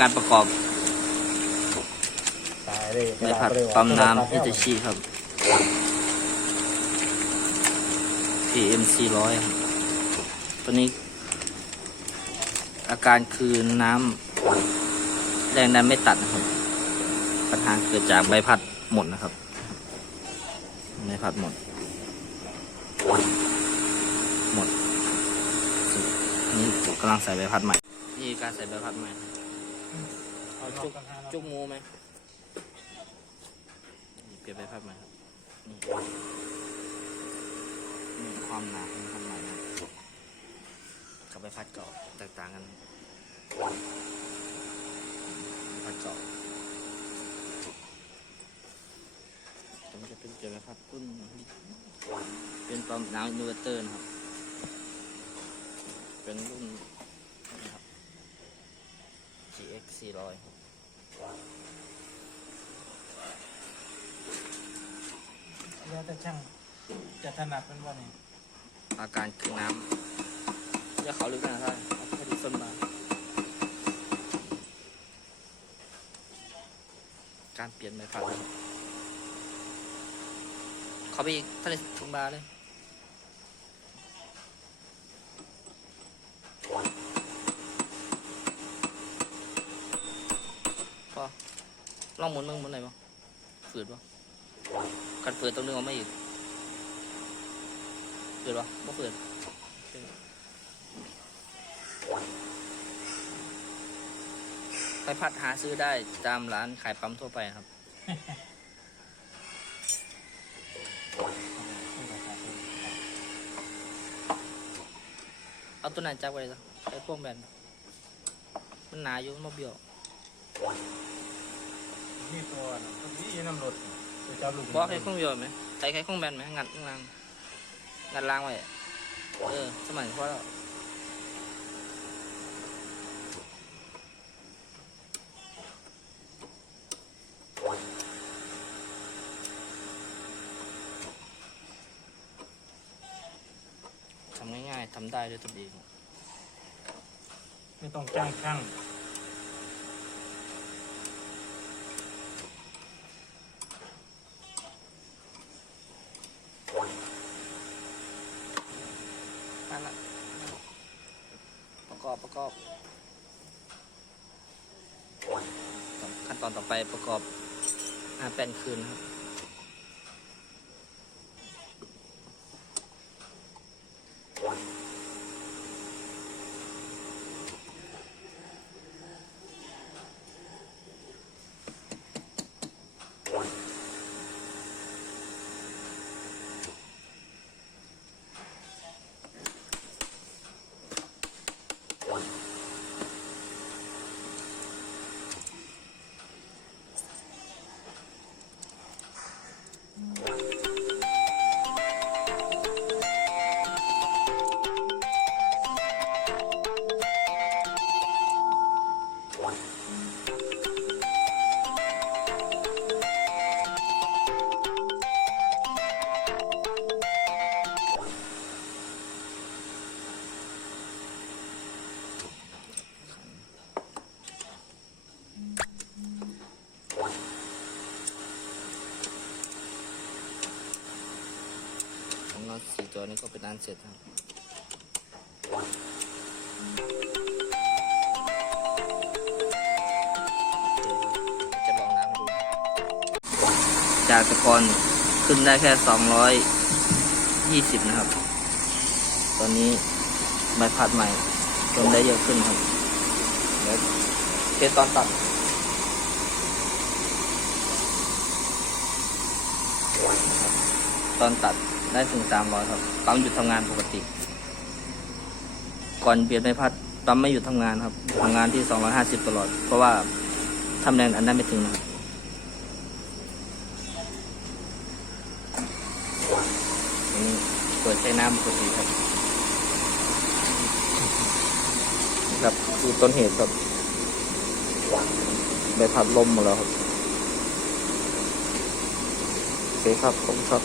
การประกอบตายเลยใบพัดปั๊มน้ำฮิตาชิครับ PM 400ครับตัวนี้ อาการคือน้ำแรงดันไม่ตัดนะครับ ปัญหาเกิดจากใบพัดหมดนะครับ ใบพัดหมด หมด นี่ผมกำลังใส่ใบพัดใหม่ นี่การใส่ใบพัดใหม่ เอาจุกจุกงูไหมเปลี่ยนใบพัดใหม่ครับนี่ความหนาของใบพัดใหม่นะกับใบพัดเก่าแตกต่างกันพัดเก่าตัวนี้จะเป็นเปลี่ยนใบพัดรุ่นเป็นปั๊มน้ำอินเวอร์เตอร์นะครับ เป็นรุ่นนะครับ GX 400ครับแล้วแต่ช่างจะถนัดเป็นว่าไงอาการคือน้ำอย่าเขาลึกนะครับเอาแค่ดีส้นมาการเปลี่ยนใบพัดนะครับเขาไปอีกทะเลถึงบาร์เลย พอลองหมุนมึงหมุนไหนบ้างฝืดป่ะกัดฝืดตรงนึงเอาไม่อีกฝืดป่ะไม่ฝืดโอไปพัดหาซื้อได้ตามร้านขายปั๊มทั่วไปครับเอาตัวไหนจับไว้เลยจ้ะไอ้พวกแบนมันหนาอยู่มันเบี้ยว นี่ตัวนะตัวนี้น้ำรถตัวจ้าลูกบอกให้เครื่องเบี้ยวไหมใส่แค่เครื่องแบนไหมงัดข้างล่างงัดล่างไว้เออสมัยพอแล้วทำง่ายๆทำได้ด้วยตัวเอง ไม่ต้องจ้างช่าง นั่นละประกอบประกอบขั้นตอนต่อไปประกอบหน้าแป้นคืนนะครับ ข สี่ตัวนี้ก็เป็นอันเสร็จครับจะลองน้ำดู จากตะกอนขึ้นได้แค่สองร้อยยี่สิบนะครับ ตอนนี้ใบพัดใหม่จนได้เยอะขึ้นครับเดี๋ยวเทตอนตัดตอนตัด ได้ถึงสามร้อยครับปั๊มหยุดทำงานปกติ ก่อนเปลี่ยนใบพัดปั๊มไม่หยุดทำงานครับทำงานที่สองร้อยห้าสิบตลอด เพราะว่าทำแรงอันนั้นไม่ถึงนะครับนนี้เปิดใช้น้ำปกติครับครับคือต้นเหตุครับใบพัดลมหมดแล้วครับโอเคครับผมครับ